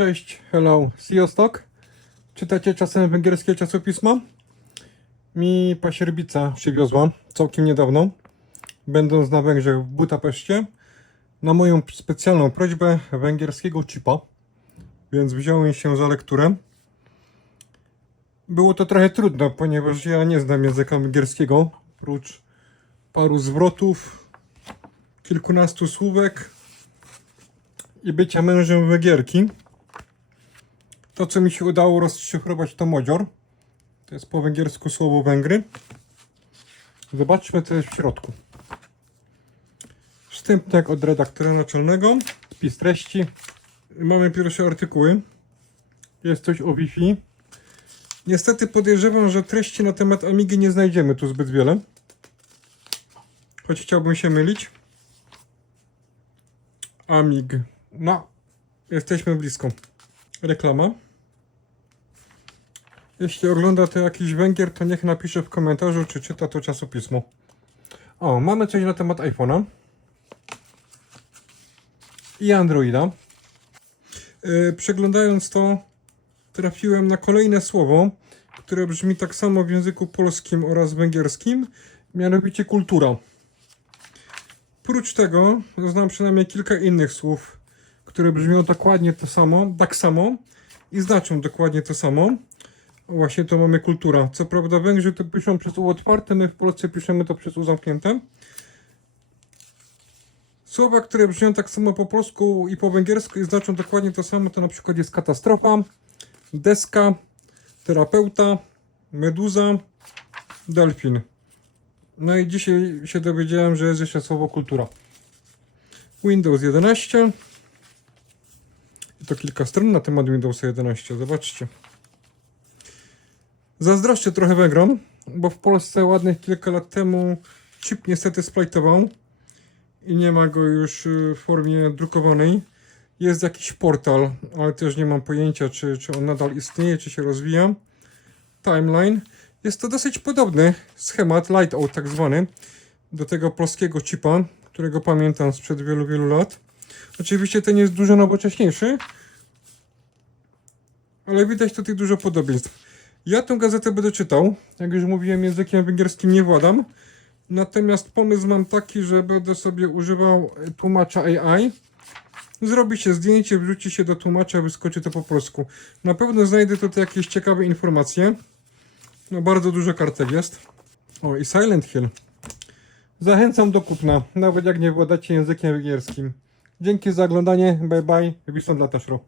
Cześć, hello, Siostok. Czytacie czasem węgierskie czasopisma? Mi pasierbica przywiozła całkiem niedawno, będąc na Węgrzech w Budapeszcie, na moją specjalną prośbę węgierskiego chipa, więc wziąłem się za lekturę. Było to trochę trudno, ponieważ ja nie znam języka węgierskiego, oprócz paru zwrotów, kilkunastu słówek i bycia mężem Węgierki. To, co mi się udało rozszyfrować, to modzior. To jest po węgiersku słowo Węgry. Zobaczmy, co jest w środku. Wstępnek od redaktora naczelnego. Spis treści. Mamy pierwsze artykuły. Jest coś o Wi-Fi. Niestety podejrzewam, że treści na temat Amigi nie znajdziemy tu zbyt wiele. Choć chciałbym się mylić. Amig. No, jesteśmy blisko. Reklama. Jeśli ogląda to jakiś Węgier, to niech napisze w komentarzu, czy czyta to czasopismo. O, mamy coś na temat iPhone'a i Androida. Przeglądając to, trafiłem na kolejne słowo, które brzmi tak samo w języku polskim oraz węgierskim, mianowicie kultura. Prócz tego znam przynajmniej kilka innych słów, które brzmią dokładnie tak samo i znaczą dokładnie to samo. Właśnie to mamy kultura. Co prawda Węgrzy to piszą przez U otwarte, my w Polsce piszemy to przez U zamknięte. Słowa, które brzmią tak samo po polsku i po węgiersku i znaczą dokładnie to samo, to na przykład jest katastrofa, deska, terapeuta, meduza, delfin. No i dzisiaj się dowiedziałem, że jest jeszcze słowo kultura. Windows 11. I to kilka stron na temat Windowsa 11. Zobaczcie. Zazdroszczę trochę Węgrom, bo w Polsce ładnych kilka lat temu chip niestety splajtował i nie ma go już w formie drukowanej. Jest jakiś portal, ale też nie mam pojęcia, czy on nadal istnieje, czy się rozwija. Timeline. Jest to dosyć podobny schemat, lightout tak zwany, do tego polskiego chipa, którego pamiętam sprzed wielu, wielu lat. Oczywiście ten jest dużo nowocześniejszy, ale widać tutaj dużo podobieństw. Ja tę gazetę będę czytał, jak już mówiłem, językiem węgierskim nie władam, natomiast pomysł mam taki, że będę sobie używał tłumacza AI, zrobi się zdjęcie, wrzuci się do tłumacza, wyskoczy to po polsku. Na pewno znajdę tutaj jakieś ciekawe informacje. No bardzo dużo kartek jest. O, i Silent Hill. Zachęcam do kupna, nawet jak nie władacie językiem węgierskim. Dzięki za oglądanie, bye bye, Wisłą dla Taszro.